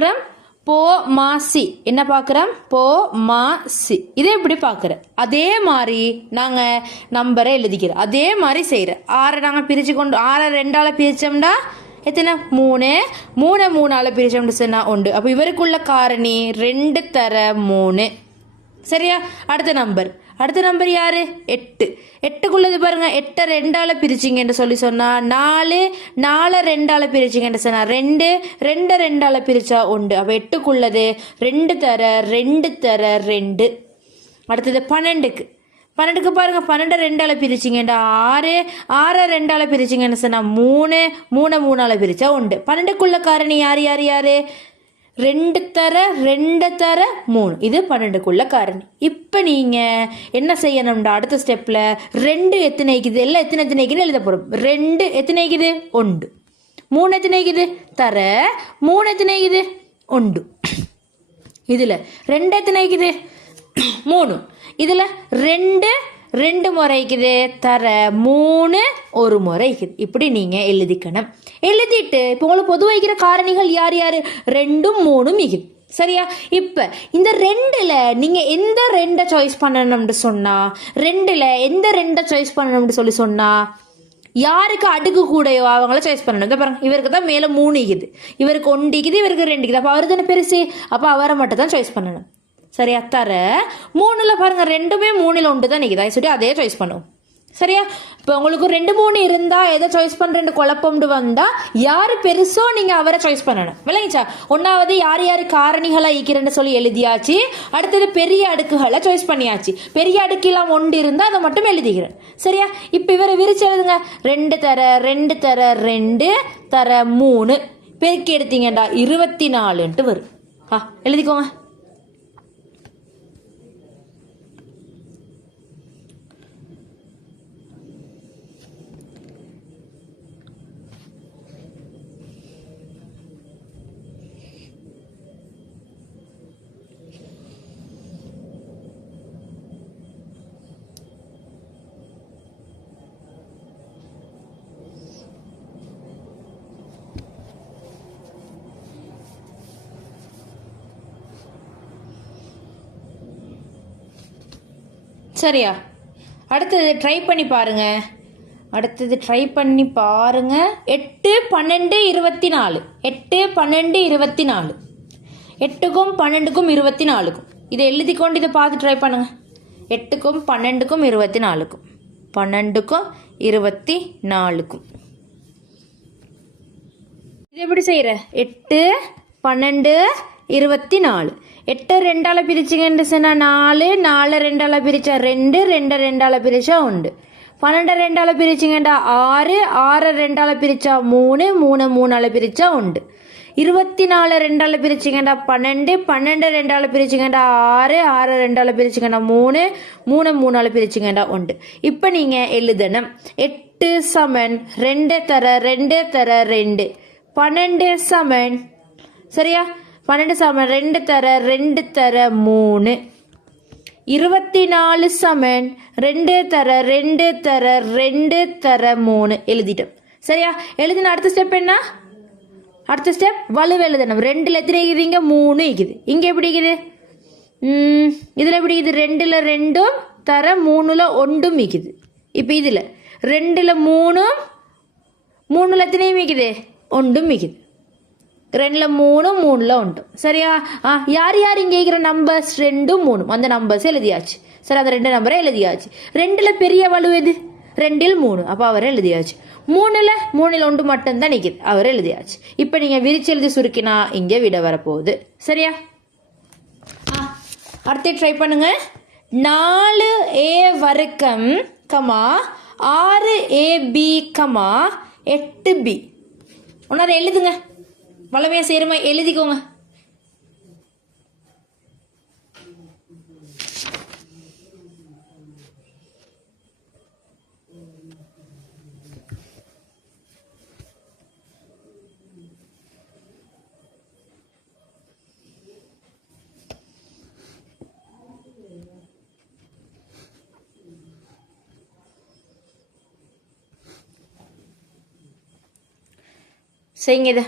பார்க்குறோம்? போ மா சி. என்ன பார்க்குறோம்? போ மா சி. இதை எப்படி பார்க்குற? அதே மாதிரி நாங்கள் நம்பரை எழுதிக்கிறோம். அதே மாதிரி செய்கிறோம். 6 நாங்கள் பிரித்து கொண்டு 6 2ஆல் பிரித்தோம்னா எத்தனை? 3. 3 3ஆல் பிரித்தோம்னு சொன்னால் உண்டு. அப்போ இவருக்குள்ள காரணி 2 தர 3. சரியா? அடுத்த நம்பர் யாரு? 8. 8க்குள்ளது பாருங்க. 8 2ஆல் பிரிச்சிங்கன்னு சொன்னா 4. 4 2ஆல் பிரிச்சிங்கன்னு சொன்னா 2. 2 2ஆல் பிரிச்சா உண்டு. அப்போ 8க்குள்ளது 2 தர 2 தர 2. அடுத்தது 12க்கு. 12க்கு பாருங்க. 12 2ஆல் பிரிச்சிங்கண்டா 6. 6 2ஆல் பிரிச்சிங்கன்னு சொன்னா 3. 3 3ஆல் பிரிச்சா உண்டு. 12க்குள்ள காரணி யாரு? 2 தர 2 தர 3. இது 12க்குள்ள காரணி. இப்போ நீங்கள் என்ன செய்யணும்டா? அடுத்த ஸ்டெப்பில் 2 எத்தனைக்குது? எல்லாம் எத்தனைக்குன்னு எழுத போகிறோம். 2 எத்தனைக்குது? 1. 3 எத்தனைக்குது? தர 3 எத்தனைக்குது? 1. இதில் 2 எத்தனைக்குது? 3. இதில் 2 முறைக்குது. தர 3 ஒரு முறைக்குது. இப்படி நீங்கள் எழுதிக்கணும். எழுதிட்டு இப்போ உங்களுக்கு பொது வைக்கிற காரணிகள் யார்? 2 3 மிகுது. சரியா? இப்போ இந்த 2ல் நீங்கள் எந்த 2 சாய்ஸ் பண்ணணும்னு சொன்னால் 2ல் எந்த 2 சாய்ஸ் பண்ணணும்னு சொன்னால் யாருக்கு அடுக்கு கூடையோ அவங்கள சாய்ஸ் பண்ணணும். இதை பாருங்க. இவருக்கு தான் மேலே 3 இருக்குது, இவருக்கு 1 இருக்குது, இவருக்கு 2 இருக்குது. அப்போ அவர் தானே பெருசு. அப்போ அவரை மட்டும் தான் சாய்ஸ் பண்ணணும். சரியா? தர 3ல் பாருங்க. 2மே 3ல் 1 தான் நிற்குது. சொல்லி அதே சாய்ஸ் பண்ணுவோம். சரியா? இப்போ உங்களுக்கு 2 3 இருந்தால் எதை சாய்ஸ் பண்ணுறேன்னு குழப்பம்னு வந்தால் யார் பெருசோ நீங்கள் அவரை சாய்ஸ் பண்ணணும். விளங்கிச்சா? ஒன்றாவது யார் காரணிகளை ஈக்கிறேன்னு சொல்லி எழுதியாச்சு. அடுத்தது பெரிய அடுக்குகளை சாய்ஸ் பண்ணியாச்சு. பெரிய அடுக்கெல்லாம் 1 இருந்தால் அதை மட்டும் எழுதிக்கிறேன். சரியா? இப்போ இவரை விரிச்சு எழுதுங்க. 2 தர 2 தர 2 தர 3 பெருக்கி எடுத்தீங்கடா 24ன்ட்டு வரும். எழுதிக்கோங்க. சரியா? அடுத்தது ட்ரை பண்ணி பாருங்க. 8 12 24. 8 12 24. 8க்கும் 12க்கும் 24க்கும் இதை எழுதிக்கொண்டு இதை பார்த்து ட்ரை பண்ணுங்க. 8க்கும் 12க்கும் 24க்கும் 12க்கும் 24க்கும் இது எப்படி செய்யற? 8 12 24. 8 2ஆல் பிரிச்சிங்கன்னு சொன்னால் 4. 4 2ஆல் பிரித்தா 2. 2 2ஆல் பிரித்தா 1. 12 2ஆல் பிரிச்சிங்கண்டா 6. 6 2ஆல் பிரித்தா 3. 3 3ஆல் பிரித்தா 1. 24 2ஆல் பிரிச்சிங்கண்டா 12. 12 2ஆல் பிரிச்சிங்கண்டா 6. 6 2ஆல் பிரிச்சிங்கண்டா 3. 3 3ஆல் பிரிச்சிங்கண்டா 1. இப்போ நீங்கள் எழுதணும். 8 சமன் 2 தர 2 தர 2. 12 சமன். சரியா? 12 சமன் 2 தர 2 தர 3. 24 சமன் 2 தர 2 தர 2 தர 3 எழுதிட்டோம். சரியா? எழுதின அடுத்த ஸ்டெப் என்ன? அடுத்த ஸ்டெப் வலுவை எழுதணும். 2ல் எத்தனை இருக்குதுங்க? 3 இருக்குது. இங்கே எப்படி இருக்குது? இதில் எப்படி இருக்குது? 2ல் 2 தர 3ல் 1 இருக்குது. இப்போ இதில் 2ல் 3 3ல் எத்தனையும் இருக்குது? 1 இருக்குது. 2ல் 3 3ல் 1. சரியா? யார் இங்கே இருக்கிற நம்பர்ஸ்? 2 3 அந்த நம்பர்ஸ் எழுதியாச்சு. சரி, அந்த 2 நம்பரை எழுதியாச்சு. 2ல் பெரிய வலு எது? 2ல் 3. அப்போ அவர் எழுதியாச்சு. 3ல் 1 மட்டும்தான் நிற்கிது. அவர் எழுதியாச்சு. இப்போ நீங்கள் விரிச்சு எழுதி சுருக்கினா இங்கே விட வரப்போகுது. சரியா? அடுத்து ட்ரை பண்ணுங்க. 4a வர்க்கம் 6ab 8b. ஒன்றாவது எழுதுங்க. வளமையாக சேருமா எழுதிக்கோங்க. செய்யுங்க இதை.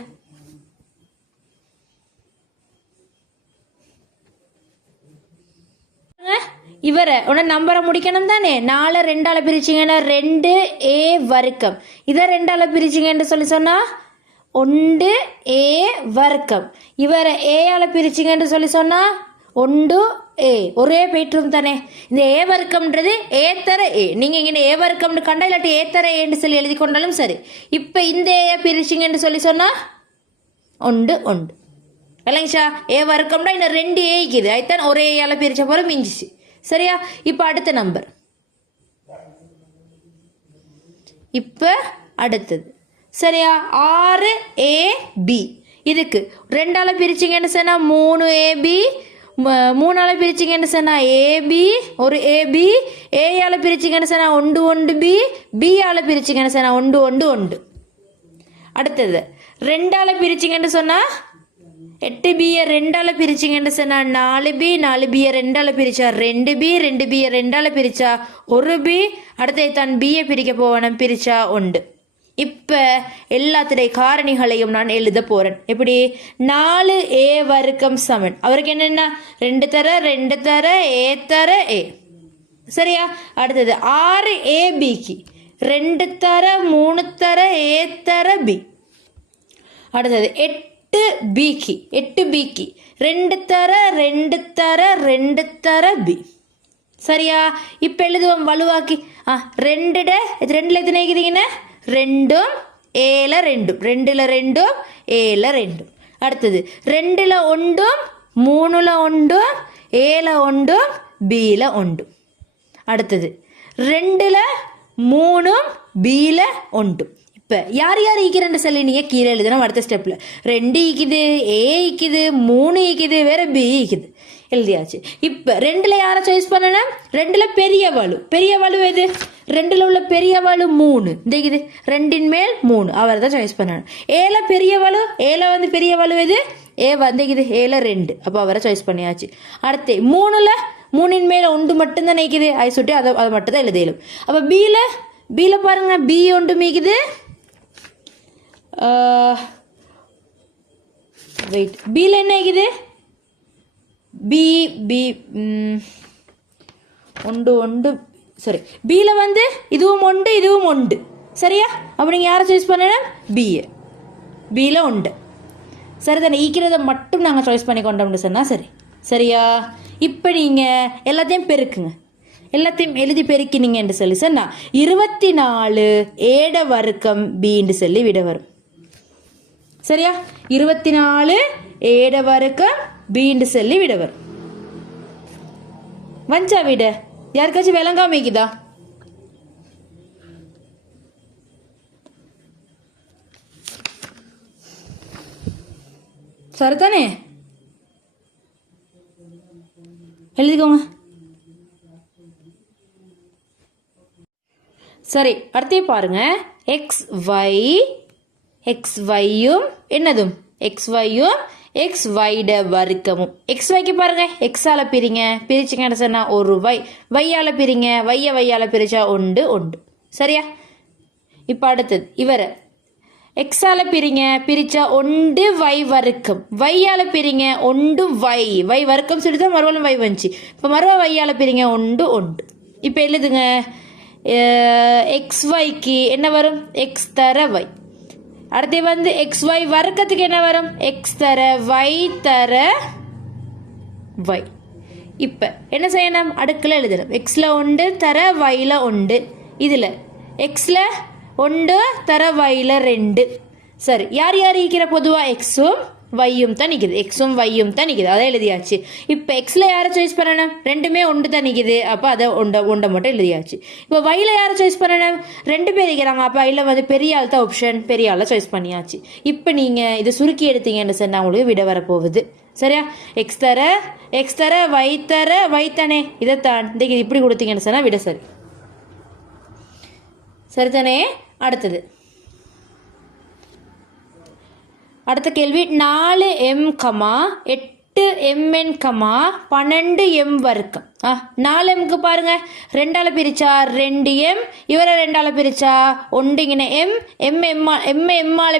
இவரை உடனே நம்பரை முடிக்கணும் தானே. 4 2ஆல பிரிச்சிங்கன்னா 2a வர்க்கம். இதை 2ஆல பிரிச்சிங்கன்னு சொல்லி சொன்னா 1a வர்க்கம். இவரை ஏயால பிரிச்சிங்கன்னு சொல்லி சொன்னா 1a. ஒரே பெட்ரூம் தானே. இந்த ஏ வர்க்கம்ன்றது ஏ தர ஏ. நீங்க இங்கே ஏ வர்க்கம்னு கண்டா இல்லாட்டி ஏ தர ஏன்னு சொல்லி எழுதி கொண்டாலும் சரி. இப்போ இந்த ஏ பிரிச்சிங்கன்னு சொல்லி சொன்னா 1 1 இல்லைங்கஷா. ஏ வர்க்கம்னா இன்னும் 2 ஏக்குது. அதுதான் ஒரே ஏயால பிரிச்ச போல மிஞ்சிச்சு. சரியா. இப்போ அடுத்த நம்பர். இப்போ அடுத்தது சரியா 6ab. இதுக்கு 2ஆல பிரிச்சிங்கன்னு சொன்னா 3ab. 3ஆல பிரிச்சிங்கன்னு சொன்னா ab ஒரு ab. ஏயால பிரிச்சிங்கன்னு சொன்னா 1 1b. b-ஆல பிரிச்சிங்கன்னு சொன்னா 1 1 1. அடுத்தது 2ஆல பிரிச்சிங்கன்னு சொன்னா 8b-ய 2ஆல பிரிச்சிங்கன்னு சொன்னா 4b. 4b-ய 2ஆல பிரிச்சா 2b. 2b-ய 2ஆல பிரிச்சா 1b. அடுத்து தான் b-ய பிரிக்க போவணும். பிரிச்சா 1. இப்போ எல்லாத்துடைய காரணிகளையும் நான் எழுத போறேன். எப்படி 4a வர்க்கம் சமன் அவருக்கு என்னென்ன 2 தர 2 தர a தர a. சரியா. அடுத்தது 6ab-க்கு 2 தர 3 தர a தர b. அடுத்தது 8b-க்கு 2 தர 2 தர 2 தர b. சரியா. இப்போ எழுதுவோம் வலுவாக்கி. 2 2ல் எத்தனை இருக்குதுங்கன்னா 2 ஏல 2 2ல் 2 ஏல 2. அடுத்தது 2ல் 1 3ல் 1 ஏல 1 பியில் 1. அடுத்தது 2ல் 3 பியில் 1. இப்போ யார் யார் ஈக்கிறன்னு சொல்லி நீங்கள் கீழே எழுதணும். அடுத்த ஸ்டெப்பில் 2 ஈக்குது, ஏ ஈக்குது, 3 ஈக்குது, வேற பி ஈக்குது. எழுதியாச்சு. இப்போ 2ல் யாரை சாய்ஸ் பண்ணணும்? 2ல் பெரிய வலு. பெரிய வலு எது? 2ல் உள்ள பெரிய வலு 3 இந்த இது 2ன் மேல் 3 அவரை தான் சாய்ஸ் பண்ணணும். ஏல பெரிய வலு. ஏல வந்து பெரிய வலு எது? ஏ வந்து இது ஏல 2. அப்போ அவரை சாய்ஸ் பண்ணியாச்சு. அடுத்து 3ல் 3ன் மேல 1 மட்டும்தான் நிற்குது. அதை சுட்டி அதை மட்டும் தான் எழுதிடும். அப்போ பியில் பாருங்க பி 1 மீக்குது. வெயிட் பியில் என்ன இருக்குது? பி பி 1 1 சரி. பியில் வந்து இதுவும் 1 இதுவும் 1. சரியா. அப்போ நீங்கள் யாரை சாய்ஸ் பண்ணணும்? பியில் 1. சரி தானே. ஈக்கிறத மட்டும் நாங்கள் சாய்ஸ் பண்ணி கொண்டோம்னு சொன்னால் சரி. சரியா. இப்போ நீங்கள் எல்லாத்தையும் பெருக்குங்க. எல்லாத்தையும் எழுதி பெருக்கினீங்கன்னு சொல்லி சொன்னா 24 ஏட வர்க்கம் பின்னு சொல்லி விட வரும். சரியா. 24 ஏட வர்க்கம் பின்னு சொல்லி விட வரும். வஞ்சா விட யாருக்காச்சும் விளங்காம இருக்குதா? சரிதானே. எழுதிக்கோங்க. சரி. அடுத்தே பாருங்க. எக்ஸ்வையும் என்னதும் எக்ஸ்வையும் எக்ஸ்வைட வர்க்கமும். எக்ஸ்வைக்கு பாருங்க எக்ஸால பிரிங்க. பிரிச்சுங்கன்னு சொன்னா ஒரு வையால பிரிங்க. வையால பிரிச்சா 1 1. சரியா. இப்போ அடுத்தது இவரை எக்ஸால பிரிங்க. பிரிச்சா 1 வை வர்க்கம். வையால பிரிங்க 1 வை வர்க்கம் சொல்லிட்டு தான் மறுபடியும் வை வந்துச்சு. இப்போ மறுபடியும் வையால பிரிங்க 1 1. இப்போ எழுதுங்க. எக்ஸ்வைக்கு என்ன வரும்? எக்ஸ் தர வை. அடுத்து வந்து XY வர்க்கத்துக்கு என்ன வரும்? எக்ஸ் தர y தர y. இப்போ என்ன செய்யணும்? அடுக்கில் எழுதணும். எக்ஸில் 1 தர yல 1. இதில் எக்ஸில் 1 தர yல 2. சரி. யார் யார் ஈக்கிற பொதுவாக எக்ஸும் வையும் தான் நிற்குது. எக்ஸும் வையும் தான் நிற்குது. அதை எழுதியாச்சு. இப்போ எக்ஸில் யாரை சாய்ஸ் பண்ணணும்? 2மே 1 தான் நிற்குது. அப்போ அதை ஒன்றை மட்டும் எழுதியாச்சு. இப்போ வையில் யாரை சாய்ஸ் பண்ணணும்? 2 பேர் இருக்கிறாங்க. அப்போ அதில் வந்து பெரிய ஆள் தான் ஆப்ஷன். பெரிய ஆளை சாய்ஸ் பண்ணியாச்சு. இப்போ நீங்கள் இதை சுருக்கி எடுத்தீங்கன்னு சொன்னால் உங்களுக்கு விட வரப்போகுது. சரியா. எக்ஸ் தர வை தானே. இதைத்தான் இது இப்படி கொடுத்தீங்கன்னு சொன்னால் விட சரி. சரிதானே. அடுத்தது அடுத்த கேள்வி 4m, 8mn, 12m வர்க்கம். 4mக்கு பாருங்க, 2ஆல பிரிச்சா 2m, இவரை 2ஆல பிரிச்சா 1 இங்கே m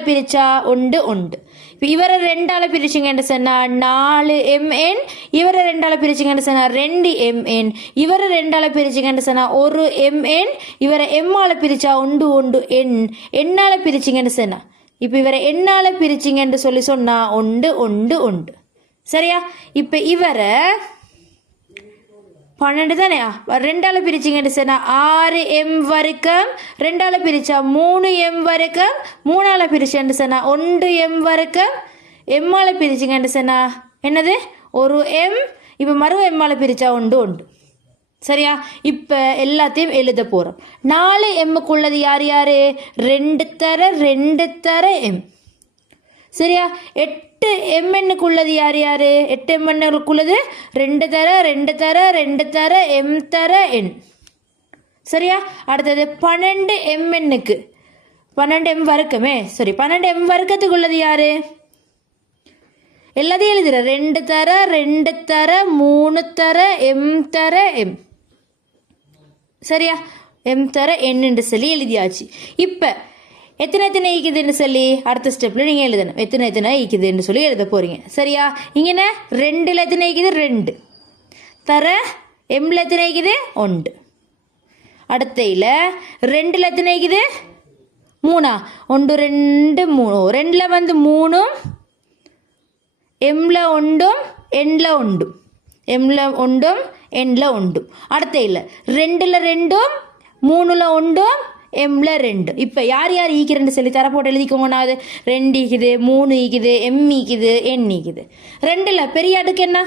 பிரிச்சா 1. இப்போ இவரை 2ஆல பிரிச்சிங்கன்னு சொன்னா 4mn, இவரை 2ஆல பிரிச்சிங்கன்னு சொன்னா 2mn, இவரை 2ஆல பிரிச்சிங்கன்னு சொன்னா 1mn, இவரை m-ஆல பிரிச்சா 1n, n-ஆல பிரிச்சிங்கன்னு சொன்னா இப்போ இவரை n-ஆல பிரிச்சிங்கன்னு சொல்லி சொன்னா 1. சரியா? இப்போ இவரை 12 தானே, 2ஆல பிரிச்சிங்கன்னு சொன்னா 6m வர்க்கம், 2ஆல பிரிச்சா 3m வர்க்கம், 3ஆல பிரிச்சேன்னு சொன்னா 1m வர்க்கம், m-ஆல பிரிச்சிங்கன்னு சொன்னா என்னது 1m, இப்போ மறு m-ஆல பிரிச்சா 1. சரியா? இப்போ எல்லாத்தையும் எழுத போகிறோம். 4mக்குள்ளது யார் யார்? 2 தர 2 தர m. சரியா? 8mnக்குள்ளது யார் யார்? 8mnக்குள்ளது 2 தர 2 தர 2 தர m தர n. சரியா? அடுத்தது 12mnக்கு 12m வர்க்கமே, சரி 12m வர்க்கத்துக்குள்ளது யார்? எல்லாத்தையும் எழுதுற 2 தர 2 தர 3 தர m தர m. சரியா? m தர n என்று சொல்லி எழுதியாச்சு. இப்போ எத்தனை ஈக்குதுன்னு சொல்லி அடுத்த ஸ்டெப்பில் நீங்கள் எழுதணும். எத்தனை ஈக்குதுன்னு சொல்லி எழுத போகிறீங்க. சரியா? இங்கே 2ல் எத்தனை ஈக்குது? 2 தர mல எத்தனை ஈக்குது? 1. அடுத்தையில் 2ல் எத்தனை ஈக்குது? 3. 1 2 3, 2ல் வந்து 3, mல 1, nல 1, mல 1, nல 1. அடுத்தையில் 2ல் 2, 3ல் 1, mல 2. இப்போ யார் யார் ஈக்கிறேன்னு சொல்லி தர போட்டு எழுதிக்கோங்க. நான் 2 ஈக்குது, 3 ஈக்குது, m ஈக்குது, n ஈக்குது. 2ல் பெரிய அடுக்கு என்ன?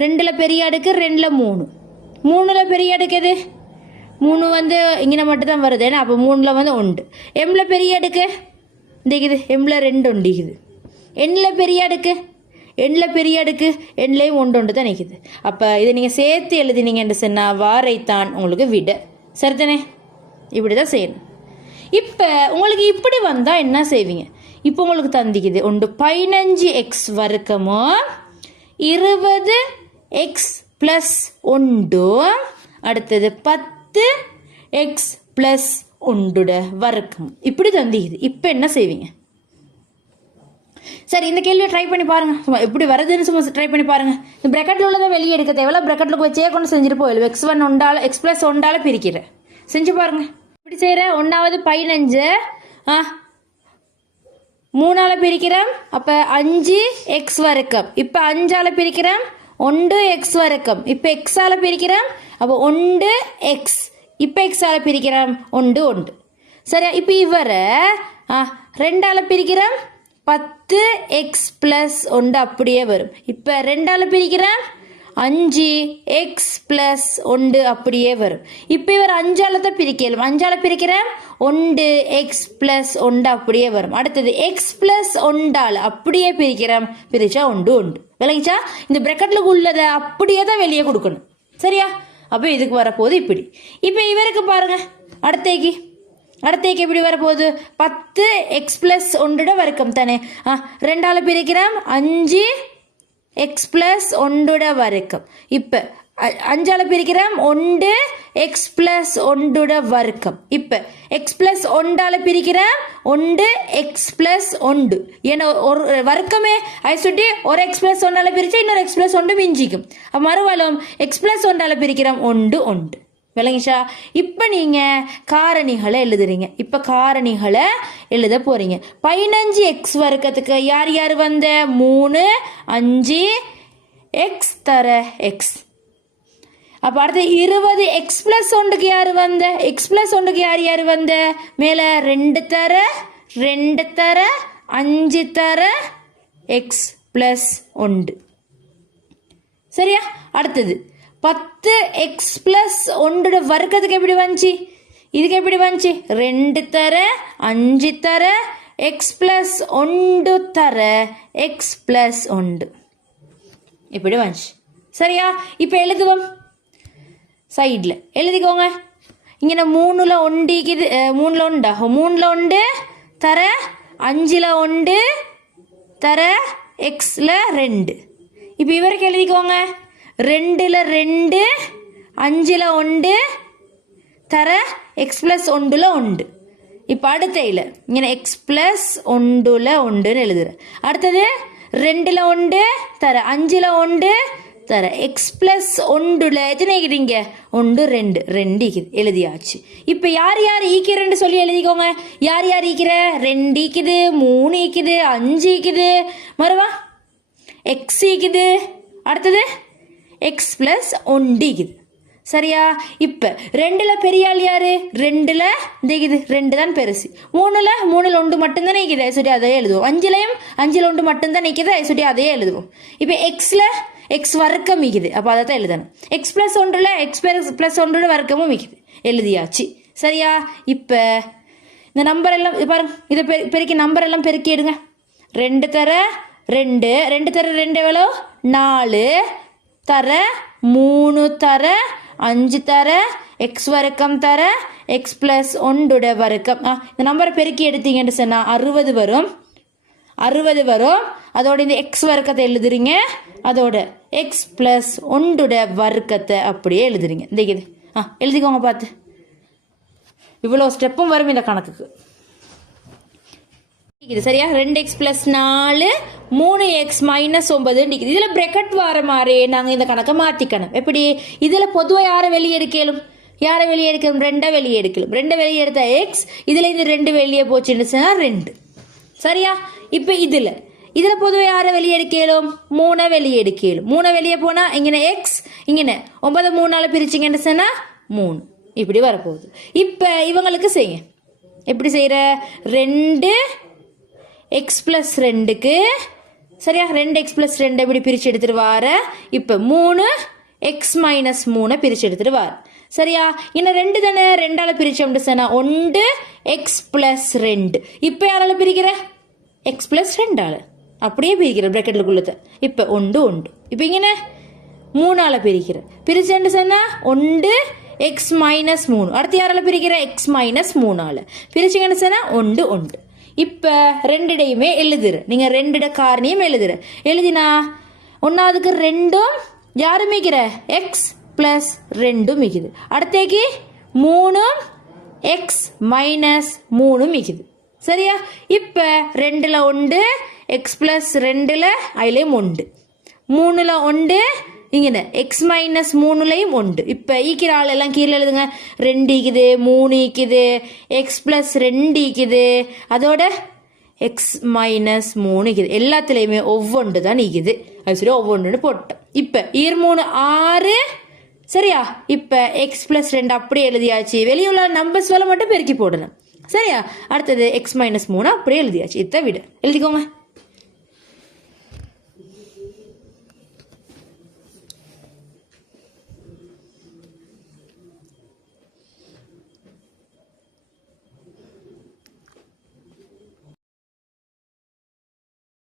2ல் பெரிய அடுக்கு 2ல் 3, 3ல் பெரிய அடுக்கு எது? 3 வந்து இங்கே மட்டும் தான் வருது. ஏன்னா அப்போ 3ல் வந்து 1. mல பெரிய அடுக்கு இந்த ஈக்குது, mல 2 1 ஈக்குது. nல பெரிய அடுக்கு, nல பெரிய அடுக்கு, nலையும் 1 தான் நிற்குது. அப்போ இதை நீங்கள் சேர்த்து எழுதினீங்கன்னு சொன்னால் வாரைத்தான் உங்களுக்கு விட. சரிதானே? இப்படி தான் செய்யணும். இப்போ உங்களுக்கு இப்படி வந்தால் என்ன செய்வீங்க? இப்போ உங்களுக்கு தந்திக்குது 15x வர்க்கமோ 20x + 1, அடுத்தது 10x + 1 வர்க்கம் இப்படி தந்திக்குது. இப்போ என்ன செய்வீங்க? சரி, இந்த கேள்வியை ட்ரை பண்ணி பாருங்கள். சும்மா எப்படி வருதுன்னு சும்மா ட்ரை பண்ணி பாருங்கள். இந்த ப்ராக்கெட்டில் உள்ளதை வெளியே எடுக்க தேவையில்ல, ப்ராக்கெட்டில் வச்சே கொண்டு செஞ்சுட்டு போயிடும். x1 1ஆல் x + 1ஆல் பிரிக்கிறேன். செஞ்சு பாருங்கள். இப்படி செய்கிறேன். 1வது 15, 3ஆல் பிரிக்கிறேன், அப்போ 5x வர்க்கம். இப்போ 5ஆல் பிரிக்கிறேன், 1x வர்க்கம். இப்போ x-ஆல் பிரிக்கிறேன், அப்போ 1x. இப்போ x-ஆல் பிரிக்கிறேன், 1. சரியா? இப்போ இவரை 2ஆல் பிரிக்கிறேன், 10x + 1 அப்படியே வரும். இப்போ 2ஆல் பிரிக்கிறேன், 5x + 1 அப்படியே வரும். இப்போ இவர் 5ஆல் தான் பிரிக்கலாம். 5ஆல் பிரிக்கிறேன், 1x + 1 அப்படியே வரும். அடுத்தது x + 1ஆல் அப்படியே பிரிக்கிறேன், பிரிச்சா 1. விளங்கிச்சா? இந்த ப்ராக்கெட்டில் உள்ளதை அப்படியே தான் வெளியே கொடுக்கணும். சரியா? அப்போ இதுக்கு வரப்போகுது இப்படி. இப்போ இவருக்கு பாருங்க, அடுத்தைக்கு எப்படி வரப்போகுது? 10x + 1 வர்க்கம் தானே. 2ஆல் பிரிக்கிறேன், 5x + 1 வர்க்கம். இப்போ 5ஆல் பிரிக்கிறேன், 1x + 1 வர்க்கம். இப்போ x + 1ஆல் பிரிக்கிறேன், 1x + 1. ஏன்னா ஒரு வர்க்கமே அதை சுட்டி ஒரு x + 1ஆல் பிரித்தா இன்னொரு x + 1 மிஞ்சிக்கும். மறுவாலும் x + 1ஆல் பிரிக்கிறேன், 1. விளங்கிச்சா? இப்போ நீங்கள் காரணிகளை எழுதுறீங்க. இப்போ காரணிகளை எழுத போகிறீங்க. 15x வர்க்கத்துக்கு யார் யார் வந்த? 3, 5, x தர x. அப்போ அடுத்து 20x + 1க்கு யார் வந்த? x + 1க்கு யார் யார் வந்த? மேலே 2 தர 2 தர 5 தர x + 1. சரியா? அடுத்தது 10x + 1 வர்க்கத்துக்கு எப்படி வந்துச்சு? இதுக்கு எப்படி வந்துச்சு? 2 தர 5 தர x + 1 தர x + 1 இப்படி வந்துச்சு. சரியா? இப்போ எழுதுவோம். சைடில் எழுதிக்கோங்க. இங்கே 3ல் 1 இருக்குது, 3ல் 1 3ல் 1 தர 5ல் 1 தர xல 2. இப்போ இவருக்கு எழுதிக்கோங்க. 2ல் 2 5ல் 1 தர எக்ஸ் ப்ளஸ் 1ல் 1. இப்போ அடுத்த இல்லை இங்கே எக்ஸ் ப்ளஸ் 1ல் 1ன்னு எழுதுகிறேன். அடுத்தது 2ல் 1 தர 5ல் 1 தர எக்ஸ் ப்ளஸ் 1ல் எத்தனை ஈக்குறீங்க 1 2 2 ஈக்குது எழுதியாச்சு. இப்போ யார் யார் ஈக்கிறேன்னு சொல்லி எழுதிக்கோங்க. யார் யார் ஈக்கிற 2 ஈக்குது 3 ஈக்குது 5 ஈக்குது மறுவா எக்ஸ் ஈக்குது அடுத்தது எக்ஸ் ப்ளஸ் 1 ஈக்குது. சரியா? இப்போ 2ல் பெரிய ஆள் யாரு 2ல் இது 2 தான் பெருசு. 3ல் 1 மட்டும்தான் நிற்கிது சொல்லி அதே எழுதுவோம். 5லையும் 5ல் 1 மட்டும்தான் நிற்கிது சொல்லி அதே எழுதுவோம். இப்போ எக்ஸில் எக்ஸ் வர்க்கம் மிக்குது அப்போ அதை தான் எழுதணும். எக்ஸ் ப்ளஸ் 1ல் எக்ஸ் ப்ளஸ் 1 வர்க்கமும் மிக்குது எழுதியாச்சு. சரியா? இப்போ இந்த நம்பர் எல்லாம் பாருங்க, இதை பெருக்கி நம்பர் எல்லாம் பெருக்கி எடுங்க. 2 தர 2 2 தர 2 எவ்வளோ 4 தர 3 தர 5 தர எக்ஸ் வர்க்கம் தர எக்ஸ் ப்ளஸ் 1 வர்க்கம். இந்த நம்பரை பெருக்கி எடுத்தீங்கன்னு சொன்னால் 60 வரும். 60 வரும். அதோட இந்த எக்ஸ் வர்க்கத்தை எழுதுறீங்க. அதோட எக்ஸ் ப்ளஸ் 1 வர்க்கத்தை அப்படியே எழுதுறீங்க. இந்த இது எழுதிக்கோங்க பார்த்து. இவ்வளோ ஸ்டெப்பும் வரும் இந்த கணக்குக்கு. இது சரியா? 2x + 4 3x - 9 இதில் பிரக்கெட் வர மாதிரி நாங்கள் இந்த கணக்கை மாற்றிக்கணும். எப்படி? இதில் பொதுவாக யாரை வெளியே எடுக்கலும்? யாரை வெளியே எடுக்கணும்? 2 வெளியே எடுக்கலும். 2 வெளியே எடுத்தா எக்ஸ், இதில் இந்த 2 வெளியே போச்சுன்னு சொன்னால் 2. சரியா? இப்போ இதில் பொதுவாக யாரை வெளியே எடுக்கலும்? 3 வெளியே எடுக்கலும். 3 வெளியே போனால் இங்கே எக்ஸ், இங்கே 9 3ஆல் பிரிச்சிங்கன்னு சொன்னால் 3 இப்படி வரப்போகுது. இப்போ இவங்களுக்கு செய்யுங்க. எப்படி செய்கிற? 2 எக்ஸ் ப்ளஸ் 2க்கு சரியா 2x + 2 இப்படி பிரித்து எடுத்துட்டு வார. இப்போ 3 எக்ஸ் - 3 பிரித்து எடுத்துட்டு வார. சரியா? இன்னும் 2 தானே 2ஆல் பிரித்தோம்னு சொன்னால் 1 எக்ஸ் + 2. இப்போ யாரால பிரிக்கிற? எக்ஸ் + 2ஆல் அப்படியே பிரிக்கிற ப்ராக்கெட்டுக்குள்ளத. இப்போ 1 1. இப்போ இங்கே 3ஆல் பிரிக்கிற. பிரிச்சேன்னு சொன்னால் 1 எக்ஸ் - 3. அடுத்து யாரால பிரிக்கிற? எக்ஸ் - 3ஆல் பிரிச்சிங்கன்னு சொன்னால் 1 1. இப்போ 2டையுமே எழுதுற. நீங்கள் 2 காரணியும் எழுதுற. எழுதினா 1ஆவதுக்கு 2ம் யாரும் மிக்கிற எக்ஸ் ப்ளஸ் 2 மிக்குது. அடுத்தேக்கு 3ம் எக்ஸ் - 3 மிக்குது. சரியா? இப்போ 2ல் 1 எக்ஸ் ப்ளஸ் 2ல் அதுலேயும் 1 3ல் 1 இங்கே எக்ஸ் - 3லையும் 1. இப்போ ஈக்கிற ஆள் எல்லாம் கீழே எழுதுங்க. 2 ஈக்குது 3 ஈக்குது எக்ஸ் ப்ளஸ் 2 ஈக்குது அதோட எக்ஸ் - 3 ஈக்குது. எல்லாத்துலேயுமே ஒவ்வொன்று தான் ஈக்குது. அது சரி ஒவ்வொன்றுன்னு போட்டோம். இப்போ 3 6 சரியா? இப்போ எக்ஸ் ப்ளஸ் 2 அப்படியே எழுதியாச்சு. வெளியே உள்ள நம்பர்ஸ் வேலை மட்டும் பெருக்கி போடணும். சரியா? அடுத்தது எக்ஸ் - 3 அப்படியே எழுதியாச்சு. இதை விட எழுதிக்கோங்க.